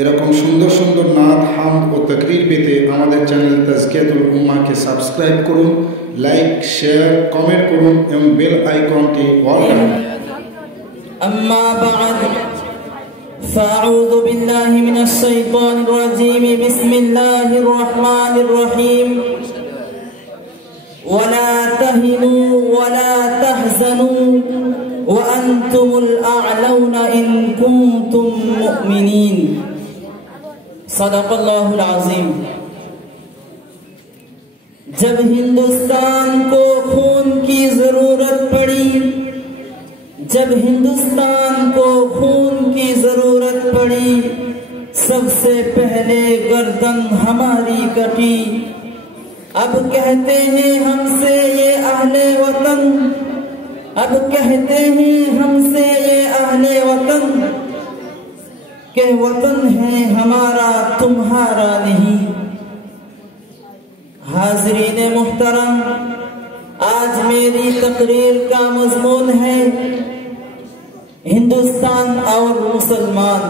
এরকম সুন্দর সুন্দর নাত, হামদ ও তাকরীর পেতে আমাদের চ্যানেল তাজকিয়াতুল উম্মাহকে সাবস্ক্রাইব করুন, লাইক, শেয়ার, কমেন্ট করুন এবং বেল আইকনটি অল করুন। أما بعد فأعوذ بالله من الشيطان الرجيم بسم الله الرحمن الرحيم ولا تهنوا ولا تحزنوا وأنتم الأعلون إن كنتم مؤمنين صدق الله العظيم۔ جب ہندوستان کو خون کی ضرورت پڑی، جب ہندوستان کو خون کی ضرورت پڑی، سب سے پہلے گردن ہماری کٹی۔ اب کہتے ہیں ہم سے یہ اہل وطن، اب کہتے ہیں ہم سے یہ اہل وطن کہ وطن ہے ہمارا تمہارا نہیں۔ حاضرین محترم، آج میری تقریر کا مضمون ہے ہندوستان اور مسلمان۔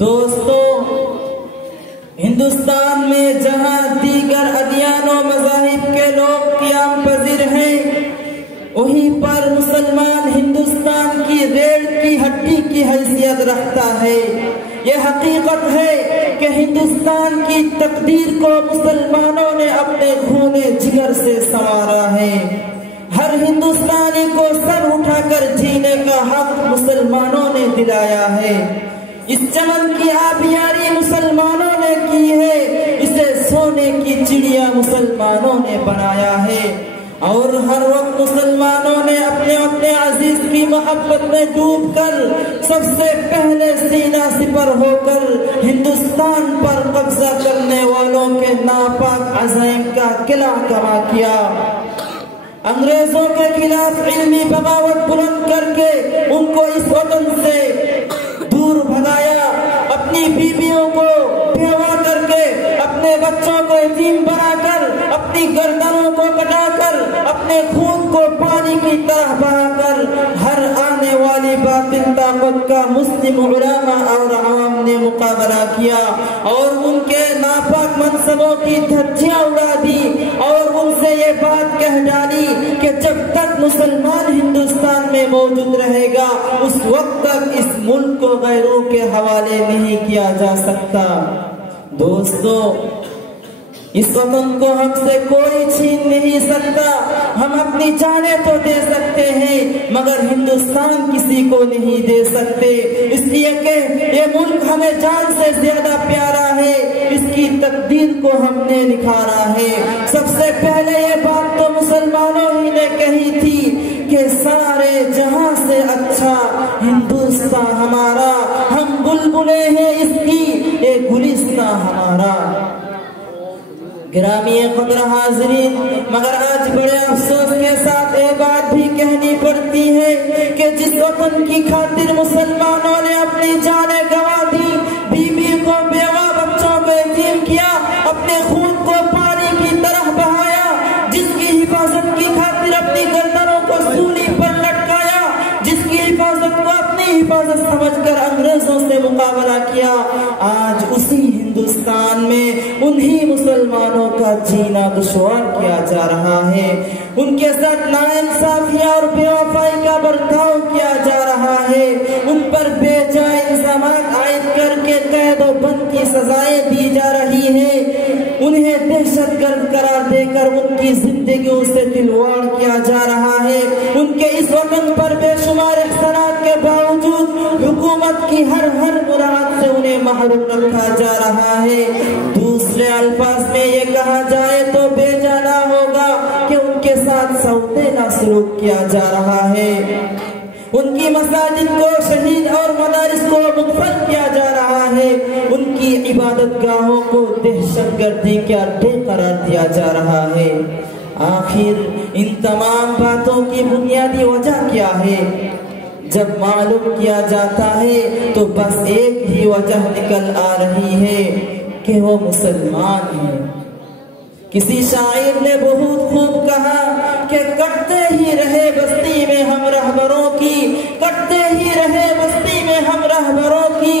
دوستو، ہندوستان میں جہاں دیگر ادیان و مذاہب کے لوگ قیام پذیر ہیں، وہیں پر مسلمان ہندوستان کی ریڑھ کی ہڈی کی حیثیت رکھتا ہے۔ یہ حقیقت ہے کہ ہندوستان کی تقدیر کو مسلمانوں نے اپنے خون جگر سے سنوارا ہے۔ ہر ہندوستانی کو سر اٹھا کر جینے کا حق مسلمانوں نے دلایا ہے۔ اس چمن کی آبیاری مسلمانوں نے کی ہے، اسے سونے کی چڑیا مسلمانوں نے بنایا ہے، اور ہر وقت مسلمانوں نے اپنے اپنے عزیز کی محبت میں ڈوب کر سب سے پہلے سینہ سپر ہو کر ہندوستان پر قبضہ کرنے والوں کے ناپاک عزائم کا قلعہ کما کیا۔ انگریزوں کے خلاف علمی بغاوت بلند کر کے ان کو اس وطن سے دور بھگایا، اپنی بیویوں کو بیوہ کر کے، اپنے بچوں کو یتیم بنا کر، اپنی گردنوں کو کٹا کر، اپنے خون کو پانی کی طرح بہا کر ہر آنے والی باطل طاقت کا مسلم علماء اور عوام نے مقابلہ کیا، اور ان کے ناپاک منصبوں کی دھجیاں اڑا دی، اور ان سے یہ بات کہہ ڈالی کہ جب تک مسلمان ہندوستان میں موجود رہے گا اس وقت تک اس ملک کو غیروں کے حوالے نہیں کیا جا سکتا۔ دوستو، اس وطن کو ہم سے کوئی چھین نہیں سکتا۔ ہم اپنی جانیں تو دے سکتے ہیں مگر ہندوستان کسی کو نہیں دے سکتے، اس لیے کہ یہ ملک ہمیں جان سے زیادہ پیارا ہے، اس کی تقدیر کو ہم نے نکھارا ہے۔ سب سے پہلے یہ بات تو مسلمانوں ہی نے کہی تھی کہ سارے جہاں سے اچھا ہندوستان ہمارا، ہم بلبلے ہیں اس کی یہ گلستان ہمارا۔ گرامی قدر حاضرین، مگر آج بڑے افسوس کے ساتھ یہ بات بھی کہنی پڑتی ہے کہ جس وطن کی خاطر مسلمانوں نے اپنی جانیں گنوا دی، بیوی کو بیوہ، بچوں کو یتیم کیا، اپنے خون کو پانی کی طرح بہایا، جس کی حفاظت کی خاطر اپنی گردنوں کو سولی پر لٹکایا، جس کی حفاظت کو اپنی حفاظت سمجھ کر انگریزوں سے مقابلہ کیا، آج اسی ہندوستان میں انہی مسلمانوں کا جینا دشوار کیا جا رہا ہے، ان کے ساتھ ناانصافی اور بے وفائی کا برتاؤ کیا جا رہا ہے، ان پر بے جائے الزامات عائد کر کے قید و بند کی سزائیں دی جا رہی ہیں، انہیں دہشت گرد قرار دے کر ان کی زندگیوں سے دلواڑ کیا جا رہا ہے، ان کے اس وطن پر بے شمار احسانات کے باوجود حکومت کی ہر مراد سے انہیں محروم رکھا جا رہا ہے۔ دوسرے الفاظ میں یہ کہا جائے تو بے جانا ہوگا کہ ان کے ساتھ سوتیلا سلوک کیا جا رہا ہے، ان کی مساجد کو شہید اور مدارس کو مغفل کیا جا رہا ہے، ان کی عبادت گاہوں کو دہشت گردی کے اڈے قرار دیا جا رہا ہے۔ آخر ان تمام باتوں کی بنیادی وجہ کیا ہے؟ جب معلوم کیا جاتا ہے تو بس ایک ہی وجہ نکل آ رہی ہے کہ وہ مسلمان ہیں۔ کسی شاعر نے بہت خوب کہا کہ کٹتے ہی رہے بستی میں ہم رہبروں کی، کٹتے ہی رہے بستی میں ہم رہبروں کی،